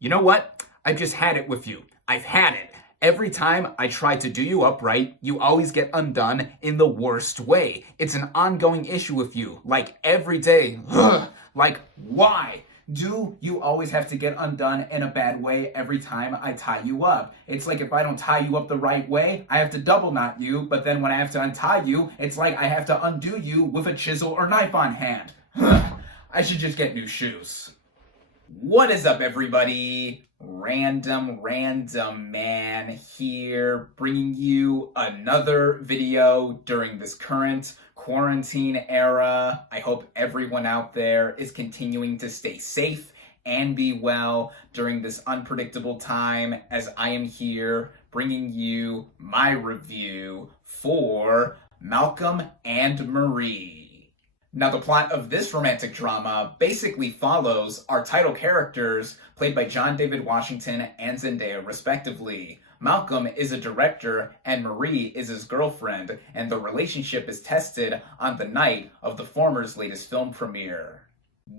You know what? I've just had it with you. I've had it. Every time I try to do you up right, you always get undone in the worst way. It's an ongoing issue with you. Like every day. Like, why? Do you always have to get undone in a bad way every time I tie you up? It's like if I don't tie you up the right way, I have to double knot you, but then when I have to untie you, it's like I have to undo you with a chisel or knife on hand. I should just get new shoes. What is up, everybody? Random Man here, bringing you another video during this current quarantine era. I hope everyone out there is continuing to stay safe and be well during this unpredictable time, as I am here bringing you my review for Malcolm and Marie. Now, the plot of this romantic drama basically follows our title characters, played by John David Washington and Zendaya, respectively. Malcolm is a director and Marie is his girlfriend, and the relationship is tested on the night of the former's latest film premiere.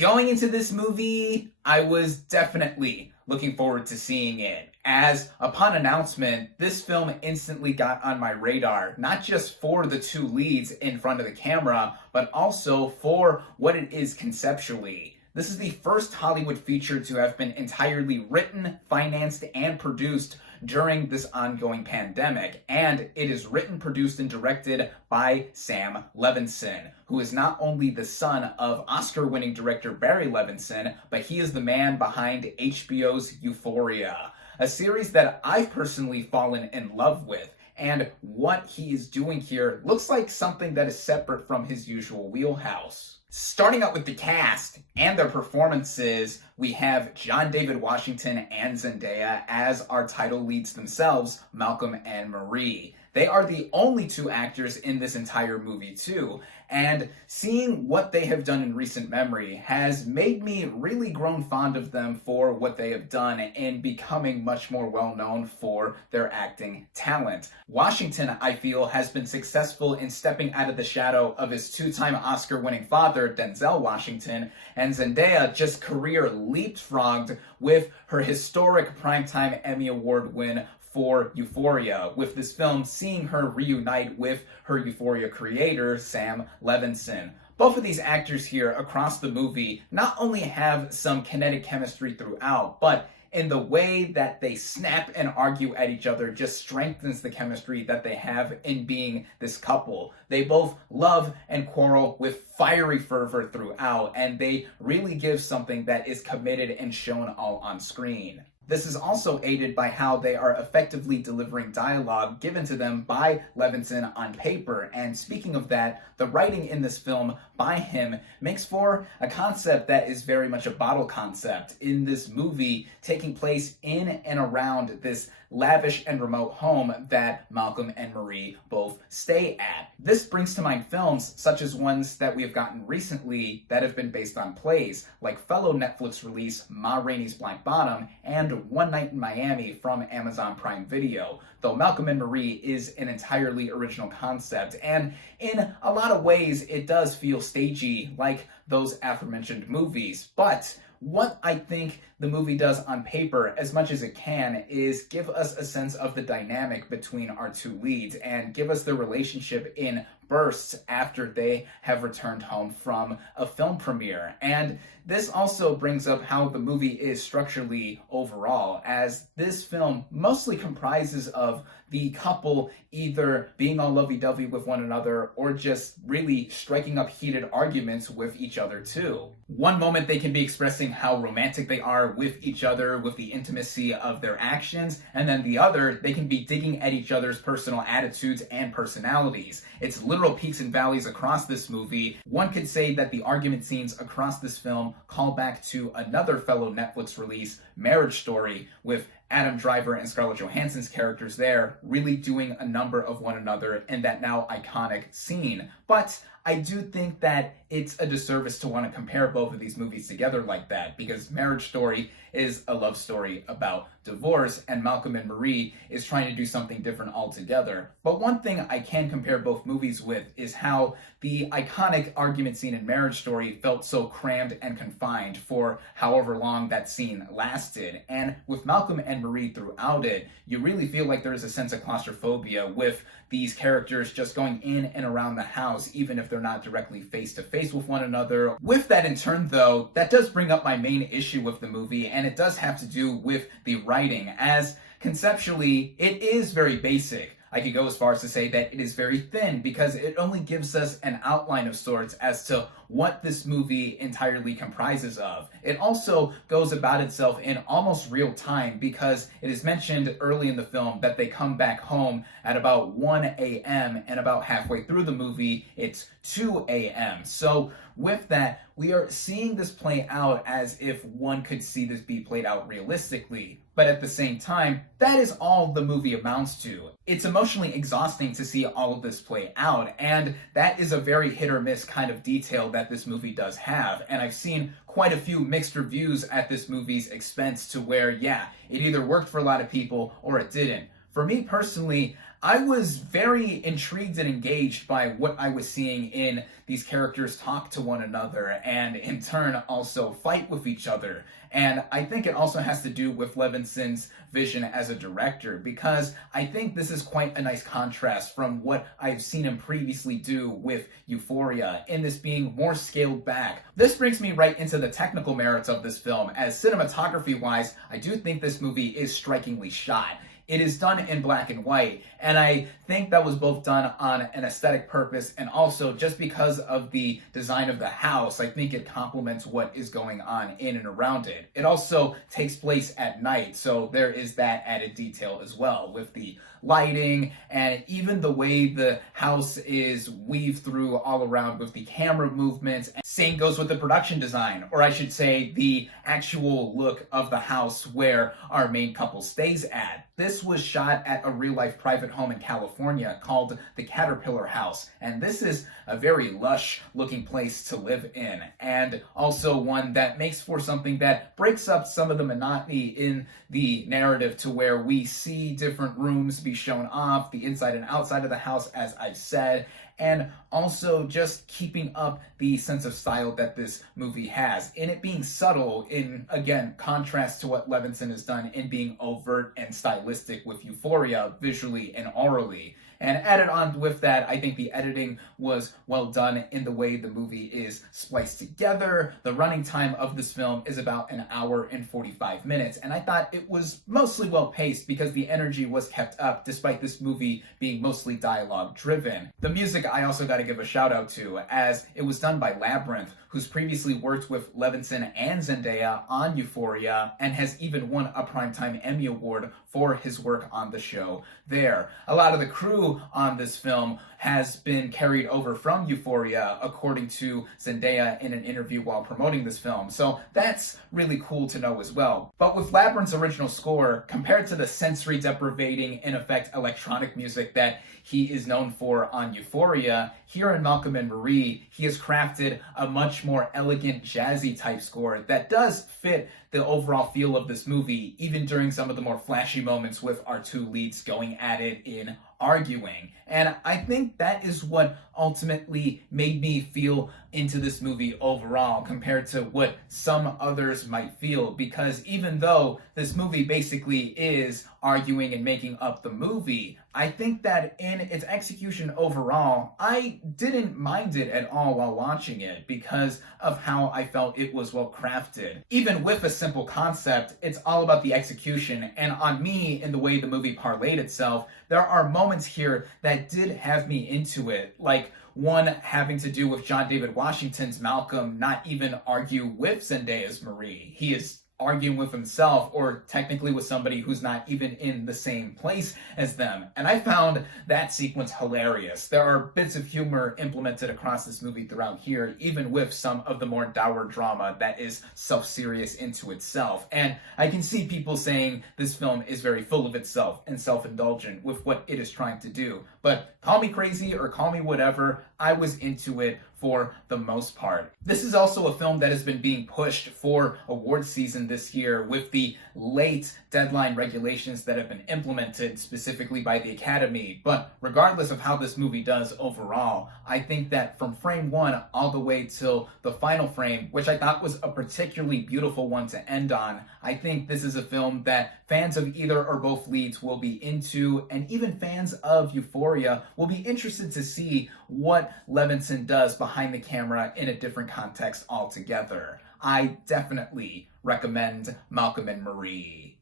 Going into this movie, I was definitely looking forward to seeing it, as upon announcement, this film instantly got on my radar, not just for the two leads in front of the camera, but also for what it is conceptually. This is the first Hollywood feature to have been entirely written, financed, and produced during this ongoing pandemic, and it is written, produced, and directed by Sam Levinson, who is not only the son of Oscar-winning director Barry Levinson, but he is the man behind HBO's Euphoria, a series that I've personally fallen in love with. And what he is doing here looks like something that is separate from his usual wheelhouse. Starting out with the cast and their performances, we have John David Washington and Zendaya as our title leads themselves, Malcolm and Marie. They are the only two actors in this entire movie too, and seeing what they have done in recent memory has made me really grown fond of them for what they have done in becoming much more well known for their acting talent. Washington, I feel, has been successful in stepping out of the shadow of his two-time Oscar-winning father, Denzel Washington, and Zendaya just career leapfrogged with her historic Primetime Emmy Award win for Euphoria, with this film seeing her reunite with her Euphoria creator, Sam Levinson. Both of these actors here across the movie not only have some kinetic chemistry throughout, but in the way that they snap and argue at each other just strengthens the chemistry that they have in being this couple. They both love and quarrel with fiery fervor throughout, and they really give something that is committed and shown all on screen. This is also aided by how they are effectively delivering dialogue given to them by Levinson on paper. And speaking of that, the writing in this film by him makes for a concept that is very much a bottle concept in this movie, taking place in and around this lavish and remote home that Malcolm and Marie both stay at. This brings to mind films such as ones that we have gotten recently that have been based on plays, like fellow Netflix release Ma Rainey's Black Bottom and One Night in Miami from Amazon Prime Video, though Malcolm and Marie is an entirely original concept, and in a lot of ways it does feel stagey like those aforementioned movies. But what I think the movie does on paper, as much as it can, is give us a sense of the dynamic between our two leads and give us the relationship in bursts after they have returned home from a film premiere. And this also brings up how the movie is structurally overall, as this film mostly comprises of the couple either being all lovey-dovey with one another or just really striking up heated arguments with each other too. One moment they can be expressing how romantic they are with each other, with the intimacy of their actions, and then the other, they can be digging at each other's personal attitudes and personalities. It's literal peaks and valleys across this movie. One could say that the argument scenes across this film call back to another fellow Netflix release, Marriage Story, with Adam Driver and Scarlett Johansson's characters there really doing a number of one another in that now iconic scene. But I do think that it's a disservice to want to compare both of these movies together like that, because Marriage Story is a love story about divorce, and Malcolm and Marie is trying to do something different altogether. But one thing I can compare both movies with is how the iconic argument scene in Marriage Story felt so crammed and confined for however long that scene lasted. And with Malcolm and Marie throughout it, you really feel like there is a sense of claustrophobia with these characters just going in and around the house, even if they're not directly face to face with one another. With that in turn, though, that does bring up my main issue with the movie, and it does have to do with the writing, as conceptually, it is very basic. I could go as far as to say that it is very thin because it only gives us an outline of sorts as to what this movie entirely comprises of. It also goes about itself in almost real time because it is mentioned early in the film that they come back home at about 1 a.m. and about halfway through the movie it's 2 a.m. So with that, we are seeing this play out as if one could see this be played out realistically. But at the same time, that is all the movie amounts to. It's emotionally exhausting to see all of this play out, and that is a very hit or miss kind of detail that this movie does have. And I've seen quite a few mixed reviews at this movie's expense to where, yeah, it either worked for a lot of people or it didn't. For me personally, I was very intrigued and engaged by what I was seeing in these characters talk to one another and in turn also fight with each other. And I think it also has to do with Levinson's vision as a director, because I think this is quite a nice contrast from what I've seen him previously do with Euphoria, in this being more scaled back. This brings me right into the technical merits of this film, as cinematography-wise, I do think this movie is strikingly shot. It is done in black and white, and I think that was both done on an aesthetic purpose and also just because of the design of the house. I think it complements what is going on in and around it. It also takes place at night, so there is that added detail as well with the lighting and even the way the house is weaved through all around with the camera movements. Same goes with the production design, or I should say the actual look of the house where our main couple stays at. This was shot at a real-life private home in California called the Caterpillar House, and this is a very lush-looking place to live in, and also one that makes for something that breaks up some of the monotony in the narrative to where we see different rooms be shown off, the inside and outside of the house, as I've said, and also just keeping up the sense of style that this movie has, in it being subtle in, again, contrast to what Levinson has done in being overt and stylistic with Euphoria, visually and aurally. And added on with that, I think the editing was well done in the way the movie is spliced together. The running time of this film is about 1 hour and 45 minutes, and I thought it was mostly well paced because the energy was kept up despite this movie being mostly dialogue driven. The music I also got to give a shout out to, as it was done by Labyrinth, who's previously worked with Levinson and Zendaya on Euphoria and has even won a Primetime Emmy Award for his work on the show there. A lot of the crew on this film has been carried over from Euphoria, according to Zendaya in an interview while promoting this film. So that's really cool to know as well. But with Labyrinth's original score, compared to the sensory deprivating, in effect, electronic music that he is known for on Euphoria, here in Malcolm and Marie, he has crafted a much more elegant, jazzy type score that does fit the overall feel of this movie, even during some of the more flashy moments with our two leads going at it in arguing. And I think that is what ultimately made me feel into this movie overall compared to what some others might feel, because even though this movie basically is arguing and making up the movie, I think that in its execution overall, I didn't mind it at all while watching it because of how I felt it was well crafted. Even with a simple concept, it's all about the execution, and on me, in the way the movie parlayed itself, there are moments here that did have me into it, like one having to do with John David Washington's Malcolm not even argue with Zendaya's Marie. He is arguing with himself, or technically with somebody who's not even in the same place as them. And I found that sequence hilarious. There are bits of humor implemented across this movie throughout here, even with some of the more dour drama that is self-serious into itself. And I can see people saying this film is very full of itself and self-indulgent with what it is trying to do. But call me crazy or call me whatever, I was into it for the most part. This is also a film that has been being pushed for award season this year with the late deadline regulations that have been implemented specifically by the Academy. But regardless of how this movie does overall, I think that from frame one all the way till the final frame, which I thought was a particularly beautiful one to end on, I think this is a film that fans of either or both leads will be into, and even fans of Euphoria will be interested to see what Levinson does behind the camera in a different context altogether. I definitely recommend Malcolm and Marie.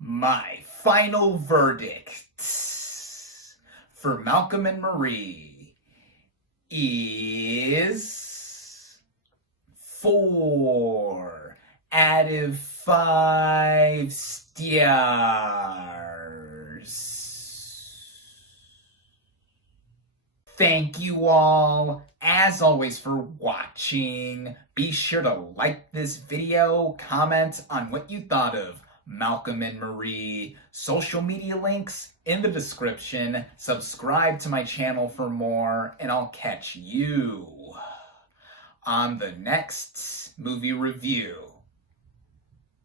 My final verdict for Malcolm and Marie is 4 out of 5 stars. Thank you all, as always, for watching. Be sure to like this video, comment on what you thought of Malcolm and Marie. Social media links in the description. Subscribe to my channel for more, and I'll catch you on the next movie review.